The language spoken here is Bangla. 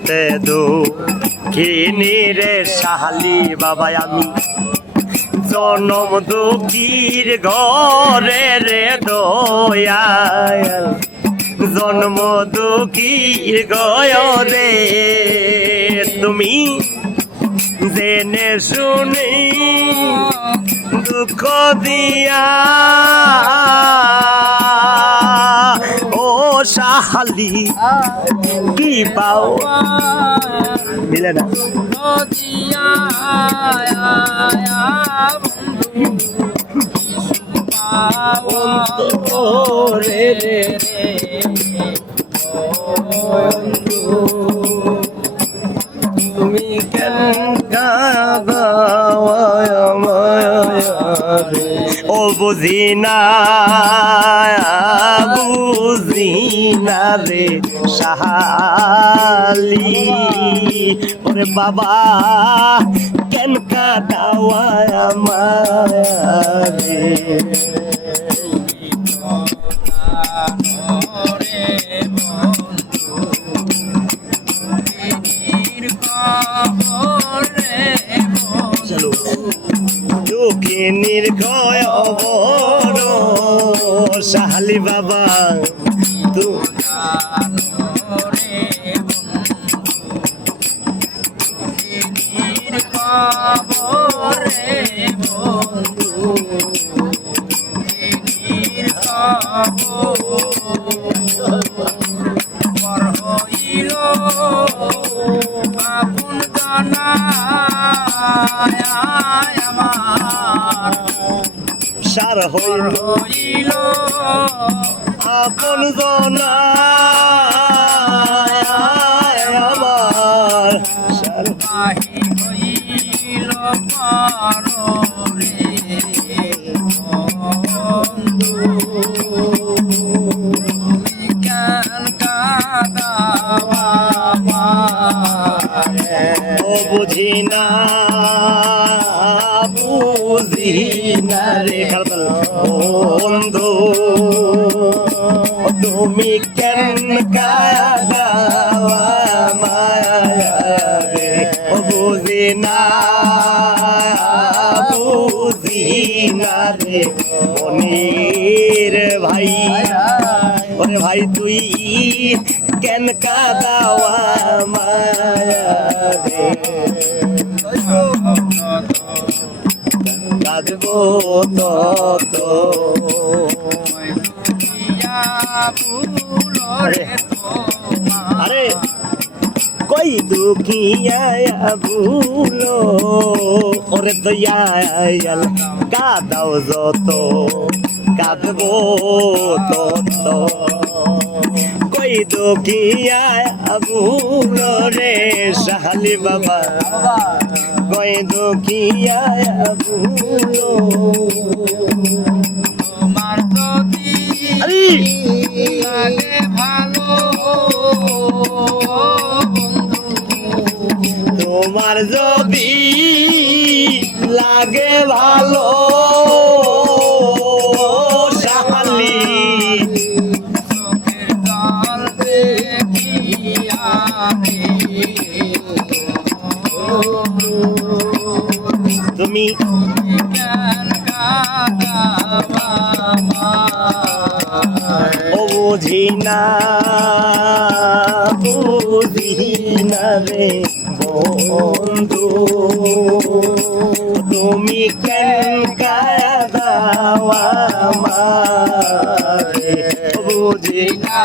তে দুঃখিনী রে শাহালি বাবা আমি জনম দুঃখীর ঘরে রে দয়াল জন্ম দুঃখীর গয়রে তুমি জেনে শুনি দুঃখ দিয়া ও শাহালি কি পাও দিলে না রে রে তুমি কেন ও বুঝি না রে শাহালি ওরে বাবা কেন কাদাওয়া আমারে দুঃখিনীর গয় শাহালি বাবা আপন জানা আমার সার হইল আপন জনা আমার সার হইল পারে ও বুঝি না রে বন্ধু তুমি কেন কাদাওয়া মারে ও বুঝি না রে মনির ভাই ওরে ভাই তুই কেন কাদাওয়া মারে কাঁদবো তত আরে কই দুঃখিয়া ভুলো ওরে দয়াল কাদাও যত কাঁদবো তত কই দুঃখিয়া ভুলো রে শাহালি বাবা কই দুঃখিয়া ভুলো তোমার যদি লাগে ভালো তোমার যদি লাগে ভালো শাহালি চোখের জল দেখিয়া তুমি ও বুঝি না রে বন্ধু তুমি কেন কাদাওয়া আমারে বুঝি না